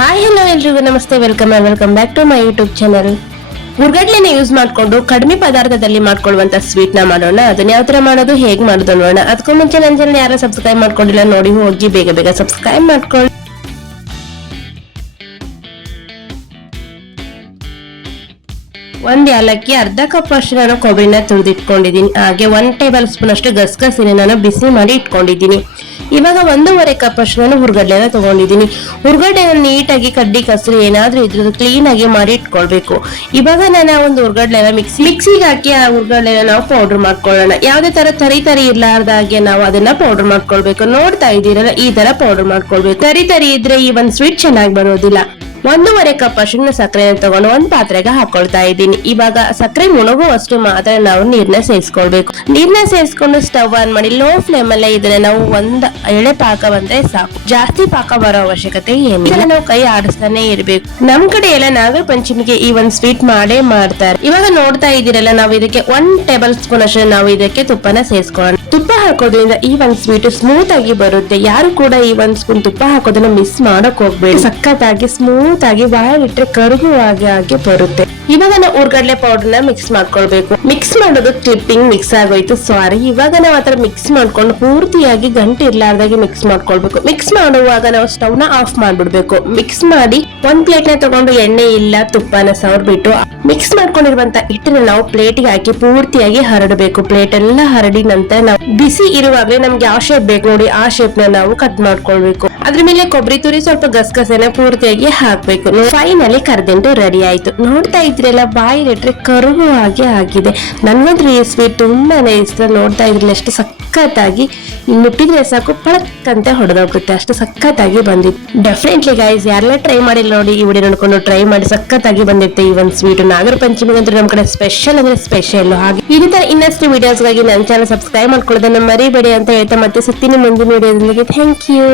Hi hello ಎಲ್ರಿಗೂ ನಮಸ್ತೆ, welcome back to my YouTube channel. ಹುರ್ಗಡ್ಲೆನ ಯೂಸ್ ಮಾಡ್ಕೊಂಡು ಕಡಿಮೆ ಪದಾರ್ಥದಲ್ಲಿ ಮಾಡ್ಕೊಳ್ಳುವಂತ ಸ್ವೀಟ್ ನ ಮಾಡೋಣ. ಅದನ್ನ ಯಾವ ತರ ಮಾಡೋದು, ಹೇಗ್ ಮಾಡೋದು ನೋಡೋಣ. ಅದಕ್ಕೂ ಮುಂಚೆ ನನ್ನ ಚಾನಲ್ ಯಾರು ಸಬ್ಸ್ಕ್ರೈಬ್ ಮಾಡ್ಕೊಂಡಿಲ್ಲ ನೋಡಿ, ಹೋಗಿ ಬೇಗ ಸಬ್ಸ್ಕ್ರೈಬ್ ಮಾಡ್ಕೊಳ್ಳಿ. ಒಂದ್ ಏಲಕ್ಕಿ, ಅರ್ಧ ಕಪ್ ಅಷ್ಟು ನಾನು ಕೊಬ್ಬರಿನ ತುರಿದಿಟ್ಕೊಂಡಿದ್ದೀನಿ. ಹಾಗೆ 1 ಟೇಬಲ್ ಸ್ಪೂನ್ ಅಷ್ಟು ಗಸಗಸೆನ ನಾನು ಬಿಸಿ ಮಾಡಿ ಇಟ್ಕೊಂಡಿದ್ದೀನಿ. ಇವಾಗ 1.5 ಕಪ್ ಅಷ್ಟು ನಾನು ಹುರ್ಗಡ್ಲೆನ ತಗೊಂಡಿದ್ದೀನಿ. ಹುರ್ಗಡ್ಲೆನ ನೀಟಾಗಿ ಕಡ್ಡಿ ಕಸರು ಏನಾದ್ರೂ ಇದ್ರದ್ದು ಕ್ಲೀನ್ ಆಗಿ ಮಾಡಿ ಇಟ್ಕೊಳ್ಬೇಕು. ಇವಾಗ ನಾನು ಒಂದು ಹುರ್ಗಡ್ಲೆನ ಮಿಕ್ಸಿಗೆ ಹಾಕಿ ಆ ಹುರ್ಗಡ್ಲೆನ ನಾವು ಪೌಡರ್ ಮಾಡ್ಕೊಳ್ಳೋಣ. ಯಾವ್ದೇ ತರ ತರಿ ಇರ್ಲಾರ್ದಾಗೆ ನಾವು ಅದನ್ನ ಪೌಡರ್ ಮಾಡ್ಕೊಳ್ಬೇಕು. ನೋಡ್ತಾ ಇದ್ದೀರಲ್ಲ, ಈ ತರ ಪೌಡರ್ ಮಾಡ್ಕೊಳ್ಬೇಕು. ತರಿ ಇದ್ರೆ ಈ ಒಂದ್ ಸ್ವೀಟ್ ಚೆನ್ನಾಗಿ ಬರೋದಿಲ್ಲ. 1.5 ಕಪ್ ಅಷ್ಟು ಸಕ್ಕರೆನ ತಗೊಂಡು ಒಂದ್ ಪಾತ್ರೆಗೆ ಹಾಕೊಳ್ತಾ ಇದ್ದೀನಿ. ಇವಾಗ ಸಕ್ಕರೆ ಮುಳುಗುವಷ್ಟು ಮಾತ್ರ ನಾವು ನೀರ್ನ ಸೇರಿಸ್ಕೊಳ್ಬೇಕು. ನೀರ್ನ ಸೇರಿಸ್ಕೊಂಡು ಸ್ಟವ್ ಆನ್ ಮಾಡಿ ಲೋ ಫ್ಲೇಮ್ ಅಲ್ಲೇ ಇದನ್ನ ನಾವು ಒಂದ್ ಎಳೆ ಪಾಕ ಬಂದ್ರೆ ಸಾಕು. ಜಾಸ್ತಿ ಪಾಕ ಬರೋ ಅವಶ್ಯಕತೆ ಏನಿಲ್ಲ. ನಾವು ಕೈ ಆಡಿಸ್ತಾನೆ ಇರ್ಬೇಕು. ನಮ್ ಕಡೆ ಎಲ್ಲ ನಾಗರ ಪಂಚಮಿಗೆ ಈ ಒಂದ್ ಸ್ವೀಟ್ ಮಾಡೇ ಮಾಡ್ತಾರೆ. ಇವಾಗ ನೋಡ್ತಾ ಇದ್ದೀರಲ್ಲ, ನಾವು ಇದಕ್ಕೆ 1 ಟೇಬಲ್ ಸ್ಪೂನ್ ಅಷ್ಟು ನಾವು ಇದಕ್ಕೆ ತುಪ್ಪನ ಸೇರಿಸ್ಕೊಳ್ಳೋಣ. ತುಪ್ಪ ಹಾಕೋದ್ರಿಂದ ಈ ಒಂದ್ ಸ್ವೀಟ್ ಸ್ಮೂತ್ ಆಗಿ ಬರುತ್ತೆ. ಯಾರು ಕೂಡ ಈ 1 ಸ್ಪೂನ್ ತುಪ್ಪ ಹಾಕೋದನ್ನ ಮಿಸ್ ಮಾಡಕ್ ಹೋಗ್ಬೇಡಿ. ಸಖತ್ತಾಗಿ ಸ್ಮೂತ್ ಆಗಿ ಬಾಯಲ್ಲಿಟ್ರೆ ಕರಗುವಾಗೆ ಬರುತ್ತೆ. ಇವಾಗ ನಾವು ಹುರ್ಗಡ್ಲೆ ಪೌಡರ್ ನ ಮಿಕ್ಸ್ ಮಾಡ್ಕೊಳ್ಬೇಕು. ಮಿಕ್ಸ್ ಮಾಡೋದು ಕ್ಲಿಪ್ಪಿಂಗ್ ಮಿಕ್ಸ್ ಆಗೋಯ್ತು, ಸಾರಿ. ಇವಾಗ ನಾವು ಆತರ ಮಿಕ್ಸ್ ಮಾಡ್ಕೊಂಡು ಪೂರ್ತಿಯಾಗಿ ಗಂಟೆ ಇರ್ಲಾರ್ದಾಗೆ ಮಿಕ್ಸ್ ಮಾಡ್ಕೊಳ್ಬೇಕು. ಮಿಕ್ಸ್ ಮಾಡುವಾಗ ನಾವು ಸ್ಟವ್ ನ ಆಫ್ ಮಾಡ್ಬಿಡ್ಬೇಕು. ಮಿಕ್ಸ್ ಮಾಡಿ ಒಂದ್ ಪ್ಲೇಟ್ ನ ತಗೊಂಡು ಎಣ್ಣೆ ಇಲ್ಲ ತುಪ್ಪನ ಸವರ್ಬಿಟ್ಟು ಮಿಕ್ಸ್ ಮಾಡ್ಕೊಂಡಿರುವಂತ ಹಿಟ್ಟನ್ನ ನಾವು ಪ್ಲೇಟ್ ಗೆ ಹಾಕಿ ಪೂರ್ತಿಯಾಗಿ ಹರಡಬೇಕು. ಪ್ಲೇಟ್ ಎಲ್ಲ ಹರಡಿ ನಂತರ ನಾವು ಬಿಸಿ ಇರುವಾಗಲೇ ನಮ್ಗೆ ಯಾವ ಶೇಪ್ ಬೇಕು ನೋಡಿ, ಆ ಶೇಪ್ ನ ನಾವು ಕಟ್ ಮಾಡ್ಕೊಳ್ಬೇಕು. ಅದ್ರ ಮೇಲೆ ಕೊಬ್ಬರಿ ತುರಿ, ಸ್ವಲ್ಪ ಗಸಗಸೆನ ಪೂರ್ತಿಯಾಗಿ ಹಾಕ್ಬೇಕು. ಫೈನಲಿ ಕರ್ದಂಟು ರೆಡಿ ಆಯ್ತು. ನೋಡ್ತಾ ಇದ್ರೆಲ್ಲ ಬಾಯಿಲಿಟ್ರೆ ಕರುಗು ಹಾಗೆ ಆಗಿದೆ. ನನ್ಗಂತೂ ಈ ಸ್ವೀಟ್ ತುಂಬಾನೇ ಇಷ್ಟ. ನೋಡ್ತಾ ಇದ್ರಲ್ಲ ಎಷ್ಟು ಸಖತ್ತಾಗಿ ಮುಟ್ಟಿದ್ರೆ ಸಾಕು ಪಳಕ್ ಅಂತ ಹೊಡೆದೋಗುತ್ತೆ, ಅಷ್ಟು ಸಖತ್ತಾಗಿ ಬಂದಿತ್ತು. ಡೆಫಿನೆಟ್ಲಿ ಗೈಸ್, ಯಾರೆಲ್ಲ ಟ್ರೈ ಮಾಡಿಲ್ಲ ನೋಡಿ, ಈ ವಿಡಿಯೋ ನೋಡ್ಕೊಂಡು ಟ್ರೈ ಮಾಡಿ. ಸಖತ್ತಾಗಿ ಬಂದಿರುತ್ತೆ ಈ ಒಂದು ಸ್ವೀಟ್. ನಾಗರ ಪಂಚಮಿಗಂತೂ ನಮ್ ಕಡೆ ಸ್ಪೆಷಲ್ ಅಂದ್ರೆ ಸ್ಪೆಷಲ್. ಹಾಗೆ ಈ ತರ ಇನ್ನಷ್ಟು ವಿಡಿಯೋಸ್ಗಾಗಿ ನನ್ನ ಚಾನಲ್ ಸಬ್ಸ್ಕ್ರೈಬ್ ಮಾಡ್ಕೊಳ್ಳೋದನ್ನ ಮರಿಬೇಡಿ ಅಂತ ಹೇಳ್ತಾ ಮತ್ತೆ ಸಿಗ್ತೀನಿ ಮುಂದಿನ ವಿಡಿಯೋದೊಂದಿಗೆ. Thank you.